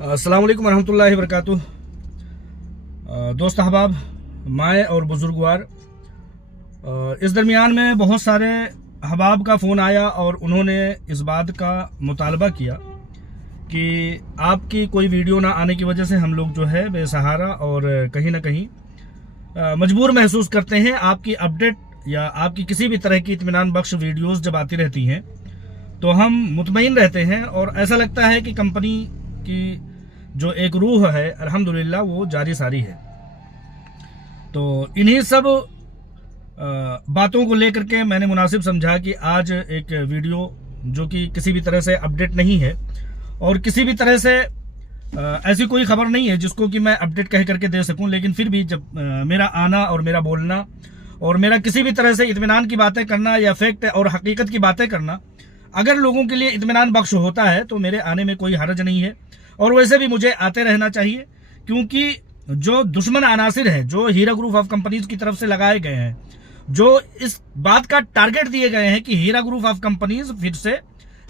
अस्सलाम वालेकुम रहमतुल्लाहि वबरकातुह। दोस्त अहबाब, माए और बुजुर्गवार, इस दरमियान में बहुत सारे अहबाब का फ़ोन आया और उन्होंने इस बात का मुतालबा किया कि आपकी कोई वीडियो ना आने की वजह से हम लोग जो है बेसहारा और कहीं ना कहीं मजबूर महसूस करते हैं। आपकी अपडेट या आपकी किसी भी तरह की इत्मीनान बख्श वीडियोस जब आती रहती हैं तो हम मुतमईन रहते हैं और ऐसा लगता है कि कंपनी की जो एक रूह है अल्हम्दुलिल्लाह वो जारी सारी है। तो इन्हीं सब बातों को लेकर के मैंने मुनासिब समझा कि आज एक वीडियो जो कि किसी भी तरह से अपडेट नहीं है और किसी भी तरह से ऐसी कोई खबर नहीं है जिसको कि मैं अपडेट कह करके दे सकूं, लेकिन फिर भी जब मेरा आना और मेरा बोलना और मेरा किसी भी तरह से इत्मीनान की बातें करना या फैक्ट और हकीकत की बातें करना अगर लोगों के लिए इत्मीनान बख्श होता है तो मेरे आने में कोई हर्ज नहीं है। और वैसे भी मुझे आते रहना चाहिए, क्योंकि जो दुश्मन अनासिर है जो हीरा ग्रुप ऑफ कंपनीज की तरफ से लगाए गए हैं, जो इस बात का टारगेट दिए गए हैं कि हीरा ग्रुप ऑफ कंपनीज फिर से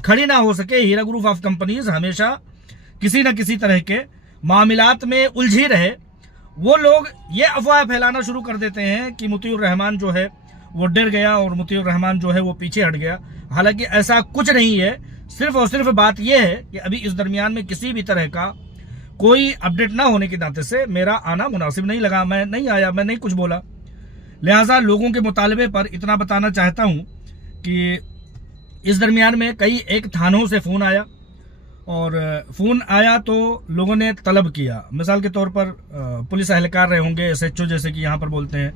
खड़ी ना हो सके, हीरा ग्रुप ऑफ कंपनीज हमेशा किसी न किसी तरह के मामलात में उलझी रहे, वो लोग ये अफवाह फैलाना शुरू कर देते हैं कि मुतीउर रहमान जो है वो डर गया और मुतीउर रहमान जो है वो पीछे हट गया। हालांकि ऐसा कुछ नहीं है। सिर्फ और सिर्फ बात यह है कि अभी इस दरमियान में किसी भी तरह का कोई अपडेट ना होने के नाते से मेरा आना मुनासिब नहीं लगा। मैं नहीं आया, मैं नहीं कुछ बोला। लिहाजा लोगों के मुतालबे पर इतना बताना चाहता हूं कि इस दरमियान में कई एक थानों से फ़ोन आया और फ़ोन आया तो लोगों ने तलब किया। मिसाल के तौर पर पुलिस एहलकार रहे होंगे, SHO जैसे कि यहाँ पर बोलते हैं,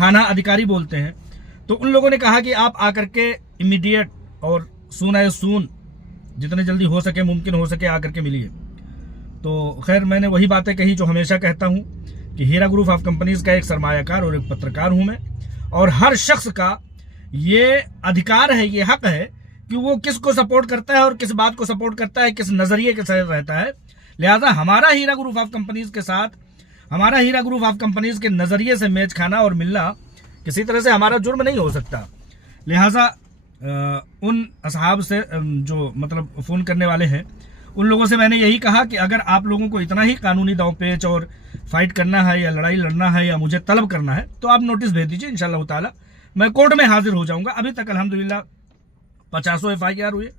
थाना अधिकारी बोलते हैं, तो उन लोगों ने कहा कि आप आकर के इमीडिएट और सून जितने जल्दी हो सके, मुमकिन हो सके, आकर के मिलिए। तो खैर मैंने वही बातें कही जो हमेशा कहता हूं कि हीरा ग्रुप ऑफ कंपनीज का एक सरमायाकार और एक पत्रकार हूं मैं, और हर शख्स का ये अधिकार है, ये हक है कि वो किसको सपोर्ट करता है और किस बात को सपोर्ट करता है, किस नजरिए के साथ रहता है। लिहाजा हमारा हीरा ग्रुप ऑफ कंपनीज के साथ, हमारा हीरा ग्रुप ऑफ कंपनीज के नजरिए से मैच खाना और मिलना किसी तरह से हमारा जुर्म नहीं हो सकता। लिहाजा उन असहाब से जो मतलब फ़ोन करने वाले हैं उन लोगों से मैंने यही कहा कि अगर आप लोगों को इतना ही कानूनी दांव पेच और फाइट करना है या लड़ाई लड़ना है या मुझे तलब करना है तो आप नोटिस भेज दीजिए, इंशाल्लाह ताला मैं कोर्ट में हाजिर हो जाऊंगा। अभी तक अल्हम्दुलिल्लाह 50 FIR हुए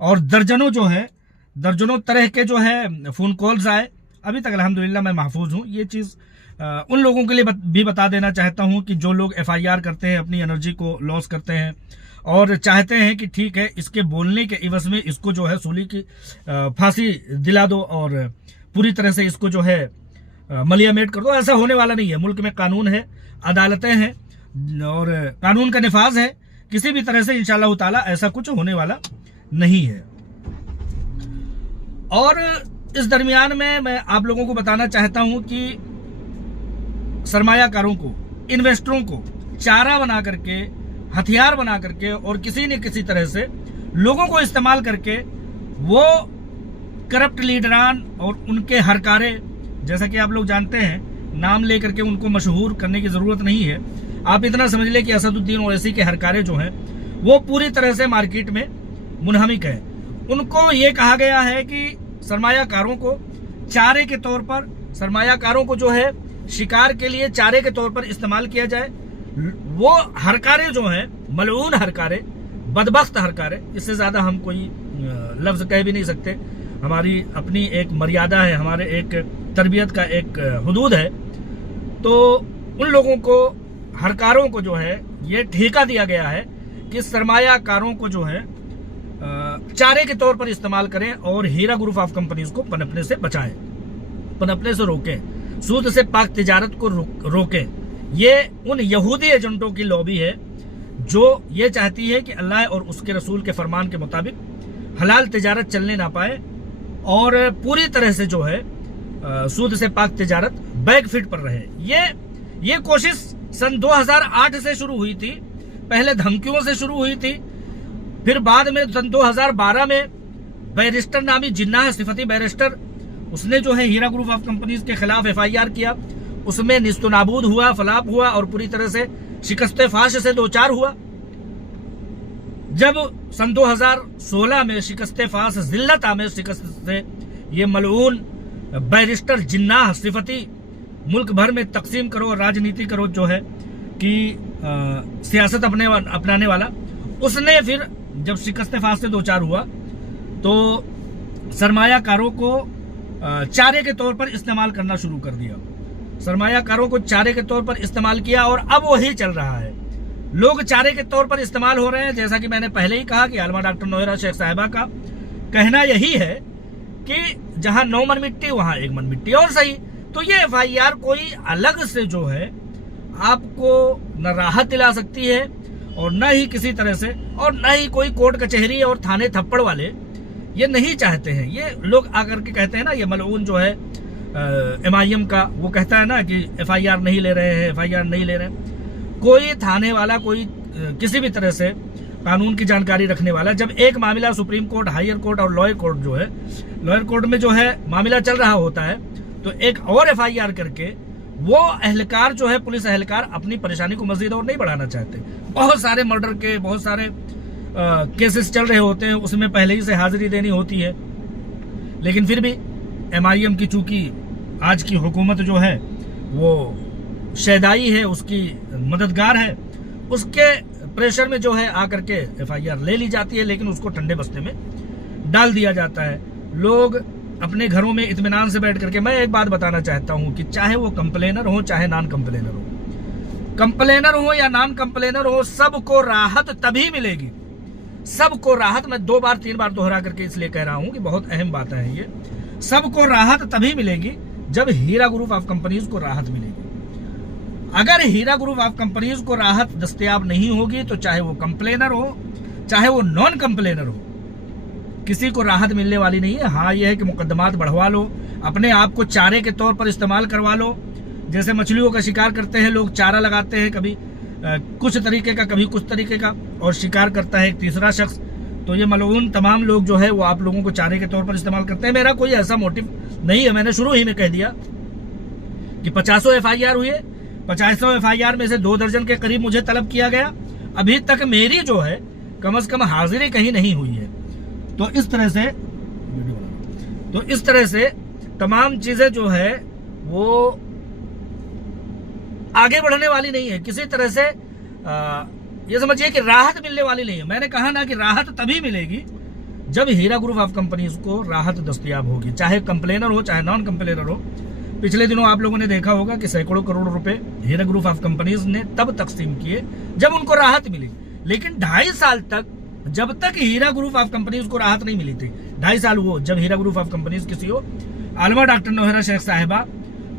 और दर्जनों तरह के जो है फ़ोन कॉल्स आए। अभी तक अल्हम्दुलिल्लाह मैं महफूज हूँ। ये चीज़ उन लोगों के लिए भी बता देना चाहता हूँ कि जो लोग FIR करते हैं, अपनी एनर्जी को लॉस करते हैं और चाहते हैं कि ठीक है इसके बोलने के इवज में इसको जो है सूली की फांसी दिला दो और पूरी तरह से इसको जो है मलियामेट कर दो। ऐसा होने वाला नहीं है। मुल्क में कानून है, अदालतें हैं और कानून का निफाज है। किसी भी तरह से इंशाअल्लाह ताला ऐसा कुछ होने वाला नहीं है। और इस दरमियान में मैं आप लोगों को बताना चाहता हूं कि सरमायाकारों को, इन्वेस्टरों को चारा बना करके, हथियार बना करके और किसी न किसी तरह से लोगों को इस्तेमाल करके वो करप्ट लीडरान और उनके हरकारे, जैसा कि आप लोग जानते हैं, नाम लेकर के उनको मशहूर करने की जरूरत नहीं है। आप इतना समझ ले कि असदुद्दीन ओवैसी के हरकारे जो हैं वो पूरी तरह से मार्केट में मुनहमिक है। उनको ये कहा गया है कि सरमायाकारों को चारे के तौर पर, सरमायाकारों को जो है शिकार के लिए चारे के तौर पर इस्तेमाल किया जाए। वो हरकारे जो हैं, मलऊन हरकारे, बदबख्त हरकारे, इससे ज्यादा हम कोई लफ्ज कह भी नहीं सकते। हमारी अपनी एक मर्यादा है, हमारे एक तरबियत का एक हुदूद है। तो उन लोगों को, हरकारों को जो है ये ठेका दिया गया है कि सरमायाकारों को जो है चारे के तौर पर इस्तेमाल करें और हीरा ग्रुप ऑफ कंपनीज को पनपने से बचाएं, पनपने से रोकें, सूद से पाक तिजारत को रोकें। ये उन यहूदी एजेंटों की लॉबी है जो ये चाहती है कि अल्लाह और उसके रसूल के फरमान के मुताबिक हलाल तिजारत चलने ना पाए और पूरी तरह से जो है सूद से पाक तिजारत बैकफिट पर रहे। ये कोशिश सन 2008 से शुरू हुई थी। पहले धमकियों से शुरू हुई थी, फिर बाद में सन 2012 में बैरिस्टर नामी जिन्ना सिफती बैरिस्टर, उसने जो है हीरा ग्रुप ऑफ कंपनीज के खिलाफ FIR किया। उसमें निस्तनाबूद हुआ, फलाप हुआ और पूरी तरह से शिकस्ते फाश से दो चार हुआ। जब सन 2016 में शिकस्ते फाश, जिल्लत आमेज शिकस्त से ये मलऊन बैरिस्टर जिन्नाह सिफती मुल्क भर में तकसीम करो, राजनीति करो जो है कि सियासत अपनाने वाला, उसने फिर जब शिकस्त फास्ते दो चार हुआ तो सरमायाकारों को चारे के तौर पर इस्तेमाल करना शुरू कर दिया। सरमायाकारों को चारे के तौर पर इस्तेमाल किया और अब वही चल रहा है। लोग चारे के तौर पर इस्तेमाल हो रहे हैं। जैसा कि मैंने पहले ही कहा कि आलमा डॉक्टर नौहरा शेख साहिबा का कहना यही है कि जहां 9 मन मिट्टी वहां 1 मन मिट्टी। और सही, तो ये FIR कोई अलग से जो है आपको न राहत दिला सकती है और न ही किसी तरह से, और न ही कोई कोर्ट कचहरी और थाने थप्पड़ वाले ये नहीं चाहते हैं। ये लोग आकर के कहते हैं ना, ये मलऊन जो है MIM का, वो कहता है ना कि FIR नहीं ले रहे हैं, FIR नहीं ले रहे हैं। कोई थाने वाला, कोई किसी भी तरह से कानून की जानकारी रखने वाला, जब एक मामला सुप्रीम कोर्ट, हायर कोर्ट और लोअर कोर्ट जो है, लोअर कोर्ट में जो है मामला चल रहा होता है, तो एक और FIR करके वो अहलकार जो है, पुलिस अहलकार, अपनी परेशानी को मजीद और नहीं बढ़ाना चाहते। बहुत सारे मर्डर के, बहुत सारे केसेस चल रहे होते हैं, उसमें पहले ही से हाजिरी देनी होती है। लेकिन फिर भी MIM की चूंकि आज की हुकूमत जो है वो शैदाई है, उसकी मददगार है, उसके प्रेशर में जो है आकर के FIR ले ली जाती है, लेकिन उसको ठंडे बस्ते में डाल दिया जाता है। लोग अपने घरों में इत्मीनान से बैठ करके, मैं एक बात बताना चाहता हूं कि चाहे वो कंप्लेनर हो चाहे नॉन कंप्लेनर हो, कंप्लेनर हो या नॉन कंप्लेनर हो, सबको राहत तभी मिलेगी, सबको राहत। मैं 2 बार 3 बार दोहरा करके इसलिए कह रहा हूं कि बहुत अहम बात है ये। सबको राहत तभी मिलेगी जब हीरा ग्रुप ऑफ कंपनीज को राहत मिलेगी। अगर हीरा ग्रुप ऑफ कंपनीज को राहत दस्तयाब नहीं होगी तो चाहे वो कंप्लेनर हो चाहे वो नॉन कंप्लेनर हो, किसी को राहत मिलने वाली नहीं है। हाँ, यह है कि मुकदमात बढ़वा लो, अपने आप को चारे के तौर पर इस्तेमाल करवा लो। जैसे मछलियों का शिकार करते हैं लोग, चारा लगाते हैं, कभी कुछ तरीके का, कभी कुछ तरीके का, और शिकार करता है एक तीसरा शख्स। तो ये मलऊन तमाम लोग जो है वो आप लोगों को चारे के तौर पर इस्तेमाल करते हैं। मेरा कोई ऐसा मोटिव नहीं है। मैंने शुरू ही में कह दिया कि 50 FIR हुए, 50 FIR में से 2 दर्जन के करीब मुझे तलब किया गया। अभी तक मेरी जो है कम से कम हाजिरी कहीं नहीं हुई है। तो इस तरह से तमाम चीजें जो है वो आगे बढ़ने वाली नहीं है किसी तरह से। ये समझिए कि राहत मिलने वाली नहीं है। मैंने कहा ना कि राहत तभी मिलेगी जब हीरा ग्रुप ऑफ कंपनीज को राहत दस्तयाब होगी, चाहे कंप्लेनर हो चाहे नॉन कंप्लेनर हो। पिछले दिनों आप लोगों ने देखा होगा कि सैकड़ों करोड़ रुपए हीरा ग्रुप ऑफ कंपनीज ने तब तकसीम किए जब उनको राहत मिली। लेकिन 2.5 साल तक, जब तक हीरा ग्रुप ऑफ कंपनीज को राहत नहीं मिली थी, 2.5 साल वो जब हीरा ग्रुप ऑफ कंपनीज की CEO आलमा डॉक्टर नौहरा शेख साहिबा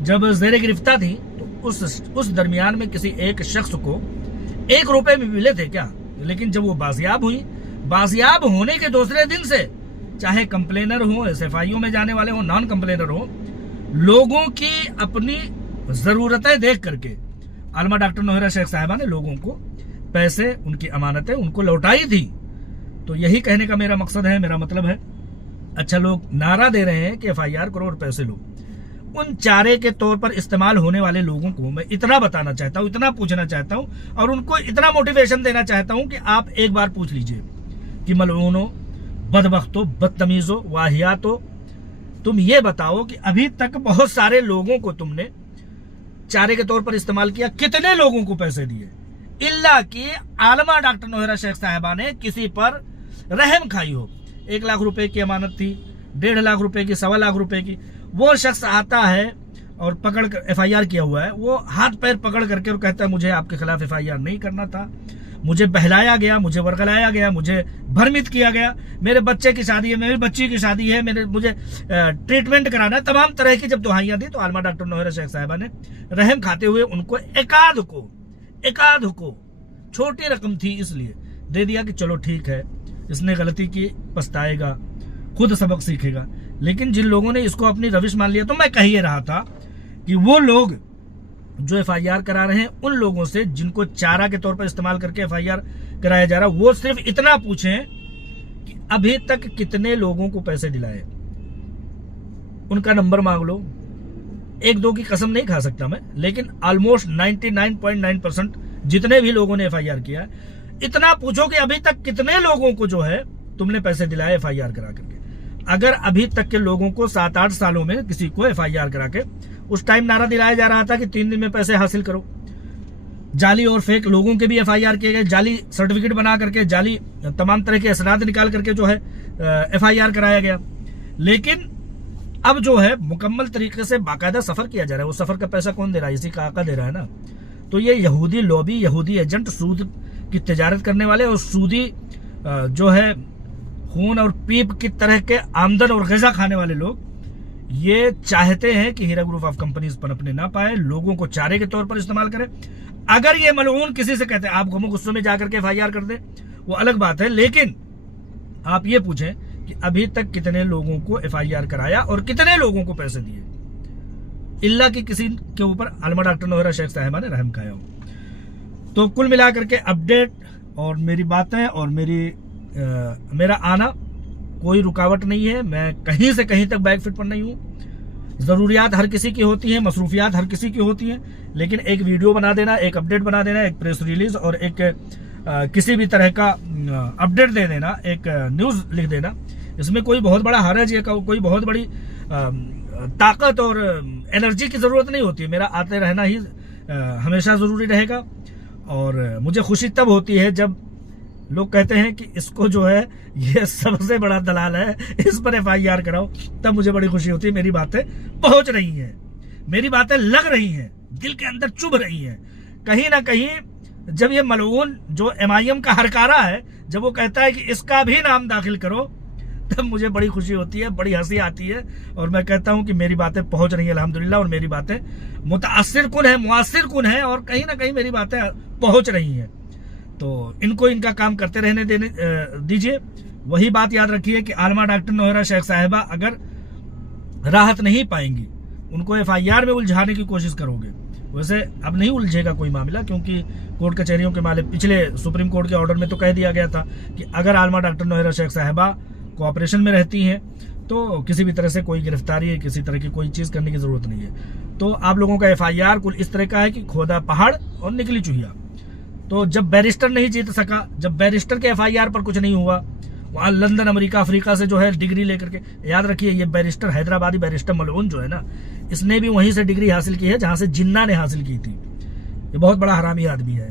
जब जेर गिरफ्तार थी, तो उस दरमियान में किसी एक शख्स को 1 रुपए भी मिले थे क्या? लेकिन जब वो बाजियाब हुई, बाजियाब होने के दूसरे दिन से, चाहे कंप्लेनर हो, SFIO में जाने वाले हो, नॉन कंप्लेनर हो, लोगों की अपनी जरूरतें देख करके आलमा डॉक्टर नौहरा शेख साहिबा ने लोगों को पैसे, उनकी अमानतें उनको लौटाई थी। तो यही कहने का मेरा मकसद है, मेरा मतलब है। अच्छा, लोग नारा दे रहे हैं कि FIR करो और पैसे लो। उन चारे के तौर पर इस्तेमाल होने वाले लोगों को मैं इतना बताना चाहता हूं, इतना पूछना चाहता हूं, और उनको इतना मोटिवेशन देना चाहता हूं कि आप एक बार पूछ लीजिए कि मलऊनो, बदबख्तो, बदतमीजो, वाहियातो, तुम ये बताओ कि अभी तक बहुत सारे लोगों को तुमने चारे के तौर पर इस्तेमाल किया, कितने लोगों को पैसे दिए? इल्ला कि आलमा डॉक्टर नौहरा शेख साहिबा ने किसी पर रहम खाई हो। 1 लाख रुपए की अमानत थी, 1.5 लाख रुपए की, 1.25 लाख रुपए की। वो शख्स आता है और पकड़ कर, FIR किया हुआ है, वो हाथ पैर पकड़ करके और कहता है मुझे आपके खिलाफ FIR नहीं करना था, मुझे बहलाया गया, मुझे वर्गलाया गया, मुझे भ्रमित किया गया, मेरे बच्चे की शादी है, मेरी बच्ची की शादी है, मुझे ट्रीटमेंट कराना है। तमाम तरह की जब दुहाइयां दी तो आलमा डॉक्टर नौहरा शेख साहिबा ने रहम खाते हुए उनको एकाध को छोटी रकम थी इसलिए दे दिया कि चलो ठीक है, इसने गलती की, पछताएगा, खुद सबक सीखेगा। लेकिन जिन लोगों ने इसको अपनी रविश मान लिया, तो मैं कह ही रहा था कि वो लोग जो FIR करा रहे हैं, उन लोगों से जिनको चारा के तौर पर इस्तेमाल करके FIR कराया जा रहा, वो सिर्फ इतना पूछें कि अभी तक कितने लोगों को पैसे दिलाए, उनका नंबर मांग लो। 1-2 की कसम नहीं खा सकता मैं, लेकिन ऑलमोस्ट 99.9% जितने भी लोगों ने FIR किया है, इतना पूछो कि अभी तक कितने लोगों को जो है तुमने पैसे दिलाए FIR करा करके। अगर अभी तक के लोगों को 7-8 सालों में किसी को FIR करा के, उस टाइम नारा दिलाया जा रहा था कि 3 दिन में पैसे हासिल करो, जाली और फेक लोगों के भी FIR किए गए, जाली सर्टिफिकेट बना करके, जाली तमाम तरह के असनाद निकाल करके जो है FIR कराया गया। लेकिन अब जो है मुकम्मल तरीके से बाकायदा सफर किया जा रहा है। वो सफर का पैसा कौन दे रहा है? इसी का आका दे रहा है ना। तो ये यहूदी लॉबी, यहूदी एजेंट, सूद की तिजारत करने वाले और सूदी जो है खून और पीप की तरह के आमदन और ग़िज़ा खाने वाले लोग ये चाहते हैं कि हीरा ग्रुप ऑफ कंपनीज पनपने ना पाए, लोगों को चारे के तौर पर इस्तेमाल करें। अगर ये मलऊन किसी से कहते हैं आप घुमो गुस्सों में जाकर के FIR कर दे, वो अलग बात है। लेकिन आप ये पूछें कि अभी तक कितने लोगों को FIR कराया और कितने लोगों को पैसे दिए, इल्ला कि किसी के ऊपर आलमा डॉक्टर नोहरा शेख साहिबा ने रहम खाया हो। तो कुल मिलाकर के अपडेट और मेरी बातें और मेरा आना कोई रुकावट नहीं है। मैं कहीं से कहीं तक बैकफिट पर नहीं हूँ। जरूरियात हर किसी की होती है, मसरूफियात हर किसी की होती हैं, लेकिन एक वीडियो बना देना, एक अपडेट बना देना, एक प्रेस रिलीज और एक किसी भी तरह का अपडेट दे देना, एक न्यूज लिख देना, इसमें कोई बहुत बड़ा हरज या कोई बहुत बड़ी ताकत और एनर्जी की जरूरत नहीं होती है। मेरा आते रहना ही हमेशा जरूरी रहेगा। और मुझे खुशी तब होती है जब लोग कहते हैं कि इसको जो है ये सबसे बड़ा दलाल है, इस पर FIR कराओ, तब मुझे बड़ी खुशी होती है। मेरी बातें पहुंच रही हैं, मेरी बातें लग रही हैं, दिल के अंदर चुभ रही हैं। कहीं ना कहीं जब ये मलऊन जो MIM का हरकारा है, जब वो कहता है कि इसका भी नाम दाखिल करो, तब मुझे बड़ी खुशी होती है, बड़ी हंसी आती है। और मैं कहता हूं कि मेरी बातें पहुंच रही है अल्हम्दुलिल्लाह, और मेरी बातें मुतासिर कुन है, मुआसिर कुन है, और कहीं ना कहीं मेरी बातें पहुंच रही हैं। तो इनको इनका काम करते रहने दीजिए। वही बात याद रखिए कि आलमा डॉक्टर नोहरा शेख साहिबा अगर राहत नहीं पाएंगी, उनको FIR में उलझाने की कोशिश करोगे, वैसे अब नहीं उलझेगा कोई मामला, क्योंकि कोर्ट कचहरियों के मालिक पिछले सुप्रीम कोर्ट के ऑर्डर में तो कह दिया गया था कि अगर आलमा डॉक्टर नोहरा शेख साहिबा कोऑपरेशन में रहती हैं तो किसी भी तरह से कोई गिरफ्तारी है, किसी तरह की कोई चीज करने की जरूरत नहीं है। तो आप लोगों का FIR कुल इस तरह का है कि खोदा पहाड़ और निकली चुहिया। तो जब बैरिस्टर नहीं जीत सका, जब बैरिस्टर के FIR पर कुछ नहीं हुआ, वहां लंदन, अमेरिका, अफ्रीका से जो है डिग्री लेकर के, याद रखिए ये बैरिस्टर, हैदराबादी बैरिस्टर मलऊन जो है ना, इसने भी वहीं से डिग्री हासिल की है जहां से जिन्ना ने हासिल की थी। ये बहुत बड़ा हरामी आदमी है।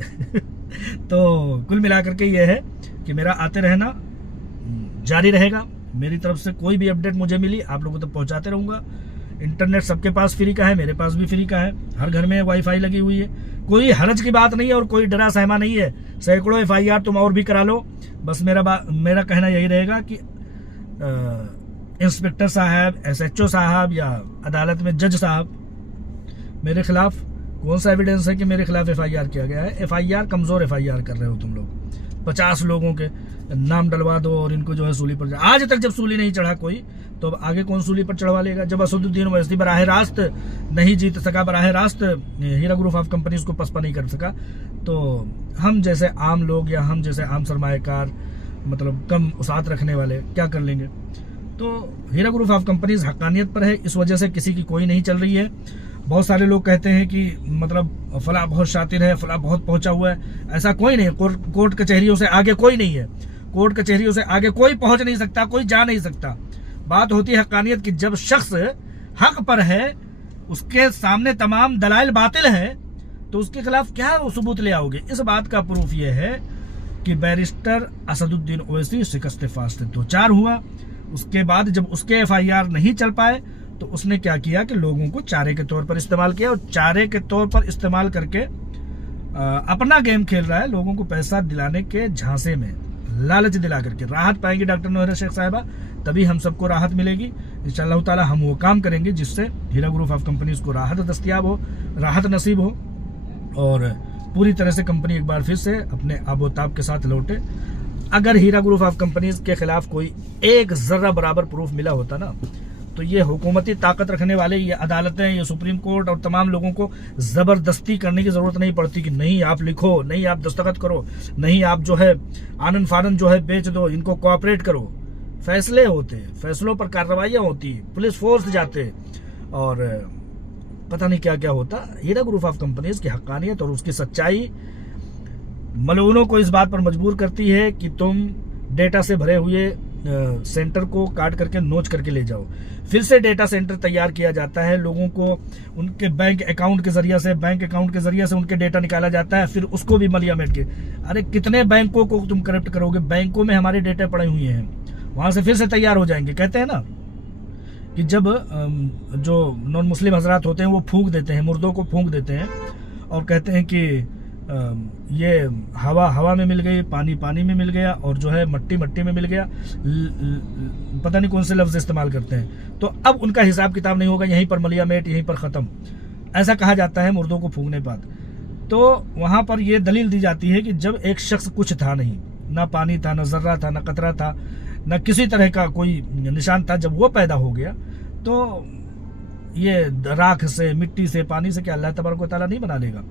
तो कुल मिलाकर के ये है कि मेरा आते रहना जारी रहेगा। मेरी तरफ से कोई भी अपडेट मुझे मिली आप लोगों तक पहुंचाते रहूंगा। इंटरनेट सबके पास फ्री का है, मेरे पास भी फ्री का है, हर घर में वाईफाई लगी हुई है, कोई हरज की बात नहीं है और कोई डरा सहमा नहीं है। सैकड़ों FIR तुम और भी करा लो। बस मेरा कहना यही रहेगा कि इंस्पेक्टर साहब, SHO साहब या अदालत में जज साहब, मेरे खिलाफ कौन सा एविडेंस है कि मेरे खिलाफ FIR किया गया है? FIR कमजोर FIR कर रहे हो तुम लोग। 50 लोगों के नाम डलवा दो और इनको जो है सूली पर, आज तक जब सूली नहीं चढ़ा कोई, तो अब आगे कौन सूली पर चढ़वा लेगा? जब असदुद्दीन ओवैसी बराह रास्त नहीं जीत सका, बराह रास्त हीरा ग्रुप ऑफ कंपनीज को पसपा नहीं कर सका, तो हम जैसे आम लोग या हम जैसे आम सरमाएकार, मतलब कम उसात रखने वाले क्या कर लेंगे? तो हीरा ग्रुप ऑफ कंपनीज हक्कानियत पर है, इस वजह से किसी की कोई नहीं चल रही है। बहुत सारे लोग कहते हैं कि मतलब फला बहुत शातिर है, फला बहुत पहुंचा हुआ है। ऐसा कोई नहीं है। कोर्ट कचहरियों से आगे कोई नहीं है। कोर्ट कचहरियों से आगे कोई पहुंच नहीं सकता, कोई जा नहीं सकता। बात होती है हक्कानियत की। जब शख्स हक पर है, उसके सामने तमाम दलाइल बातिल है, तो उसके खिलाफ क्या सबूत ले आओगे? इस बात का प्रूफ यह है कि बैरिस्टर असदुद्दीन ओवैसी शिकस्त फास्ट 2-4 हुआ। उसके बाद जब उसके FIR नहीं चल पाए, तो उसने क्या किया कि लोगों को चारे के तौर पर इस्तेमाल किया, और चारे के तौर पर इस्तेमाल करके अपना गेम खेल रहा है, लोगों को पैसा दिलाने के झांसे में, लालच दिला करके। राहत पाएंगी डॉक्टर नोहरा शेख साहिबा, तभी हम सबको राहत मिलेगी इंशाअल्लाह ताला। हम वो काम करेंगे जिससे हीरा ग्रुप ऑफ कंपनीज को राहत दस्तयाब हो, राहत नसीब हो, और पूरी तरह से कंपनी एक बार फिर से अपने आबोताब के साथ लौटे। अगर हीरा ग्रुप ऑफ कंपनीज के खिलाफ कोई एक जर्रा बराबर प्रूफ मिला होता ना, तो ये हुकूमती ताकत रखने वाले, ये अदालतें, ये सुप्रीम कोर्ट और तमाम लोगों को जबरदस्ती करने की जरूरत नहीं पड़ती कि नहीं आप लिखो, नहीं आप दस्तखत करो, नहीं आप जो है आनन फानन जो है बेच दो, इनको कोऑपरेट करो। फैसले होते, फैसलों पर कार्रवाइयां होती, पुलिस फोर्स जाते, और पता नहीं क्या क्या होता। हीरा ग्रुप ऑफ कंपनीज की हक्कानियत और उसकी सच्चाई मलऊनों को इस बात पर मजबूर करती है कि तुम डेटा से भरे हुए सेंटर को काट करके नोच करके ले जाओ। फिर से डेटा सेंटर तैयार किया जाता है, लोगों को उनके बैंक अकाउंट के जरिए से उनके डेटा निकाला जाता है, फिर उसको भी मलिया-मेट के। अरे कितने बैंकों को तुम करप्ट करोगे? बैंकों में हमारे डेटा पड़े हुए हैं, वहां से फिर से तैयार हो जाएंगे। कहते हैं ना कि जब जो नॉन मुस्लिम हजरात होते हैं वो फूंक देते हैं, मुर्दों को फूंक देते हैं और कहते हैं कि ये हवा में मिल गई, पानी में मिल गया, और जो है मट्टी में मिल गया, पता नहीं कौन से लफ्ज इस्तेमाल करते हैं। तो अब उनका हिसाब किताब नहीं होगा, यहीं पर मलिया-मेट, यहीं पर ख़त्म, ऐसा कहा जाता है मुर्दों को फूंकने के बाद। तो वहाँ पर यह दलील दी जाती है कि जब एक शख्स कुछ था नहीं, ना पानी था, ना जर्रा था, ना कतरा था, ना किसी तरह का कोई निशान था, जब वो पैदा हो गया तो ये राख से, मिट्टी से, पानी से क्या अल्लाह तबारक व तआला नहीं बना लेगा?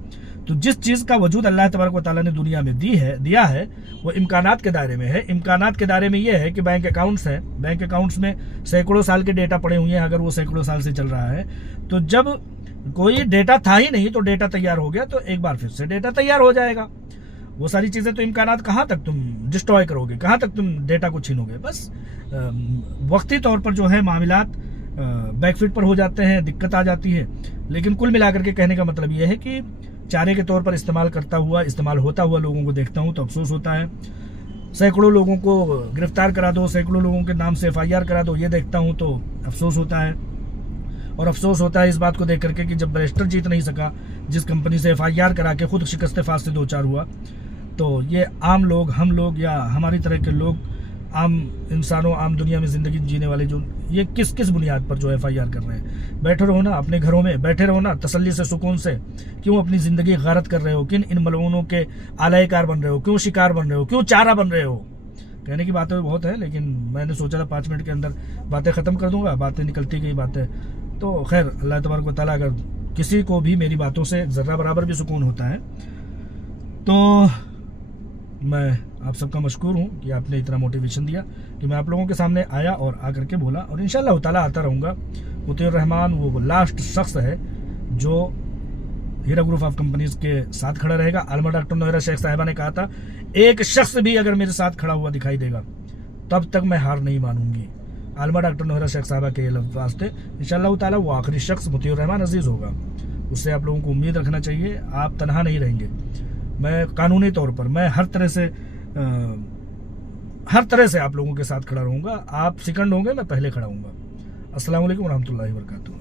तो जिस चीज़ का वजूद अल्लाह तबारक व तआला ने दुनिया में दिया है वो इम्कानात के दायरे में है। इम्कानात के दायरे में ये है कि बैंक अकाउंट्स हैं, बैंक अकाउंट्स में सैकड़ों साल के डेटा पड़े हुए हैं। अगर वो सैकड़ों साल से चल रहा है तो जब कोई डेटा था ही नहीं तो डेटा तैयार हो गया तो एक बार फिर से डेटा तैयार हो जाएगा। वो सारी चीज़ें तो इम्कानात कहाँ तक तुम डिस्ट्रॉय करोगे, कहाँ तक तुम डेटा को छीनोगे? बस वक्ती तौर पर जो है मामलात बैकफिट पर हो जाते हैं, दिक्कत आ जाती है। लेकिन कुल मिलाकर के कहने का मतलब यह है कि चारे के तौर पर इस्तेमाल होता हुआ लोगों को देखता हूँ तो अफसोस होता है। सैकड़ों लोगों को गिरफ्तार करा दो, सैकड़ों लोगों के नाम से FIR करा दो, ये देखता हूँ तो अफसोस होता है। और अफसोस होता है इस बात को देख करके कि जब बैरिस्टर जीत नहीं सका, जिस कंपनी से FIR करा के खुद शिकस्त फास से दो चार हुआ, तो ये आम लोग, हम लोग या हमारी तरह के लोग, आम इंसानों, आम दुनिया में ज़िंदगी जीने वाले जो, ये किस बुनियाद पर जो FIR कर रहे हैं? बैठे रहो ना अपने घरों में, बैठे रहो ना तसल्ली से, सुकून से। क्यों अपनी ज़िंदगी गारत कर रहे हो? किन इन मलऊनों के आलायकार बन रहे हो? क्यों शिकार बन रहे हो? क्यों चारा बन रहे हो? कहने की बातें बहुत है, लेकिन मैंने सोचा था 5 मिनट के अंदर बातें ख़त्म कर दूंगा, बातें निकलती गई बातें। तो खैर, अल्लाह तबारक व तआला, अगर किसी को भी मेरी बातों से ज़र्रा बराबर भी सुकून होता है तो मैं आप सबका मशकूर हूँ कि आपने इतना मोटिवेशन दिया कि मैं आप लोगों के सामने आया और आकर के बोला, और इंशाअल्लाह ताला आता रहूँगा। मुतीउर रहमान वो लास्ट शख्स है जो हीरा ग्रुप ऑफ कंपनीज के साथ खड़ा रहेगा। आलमा डॉक्टर नोहरा शेख साहिबा ने कहा था, एक शख्स भी अगर मेरे साथ खड़ा हुआ दिखाई देगा तब तक मैं हार नहीं मानूंगी। आलमा डॉक्टर नोहरा शेख साहिबा के लफ्ज़ थे। इंशाअल्लाह ताला वो आखिरी शख्स मुतीउर रहमान अजीज़ होगा, उससे आप लोगों को उम्मीद रखना चाहिए। आप तनहा नहीं रहेंगे। मैं कानूनी तौर पर, मैं हर तरह से आप लोगों के साथ खड़ा रहूँगा। आप सेकंड होंगे, मैं पहले खड़ा हूँगा। अस्सलाम वालेकुम रहमतुल्लाहि व बरकातुहू।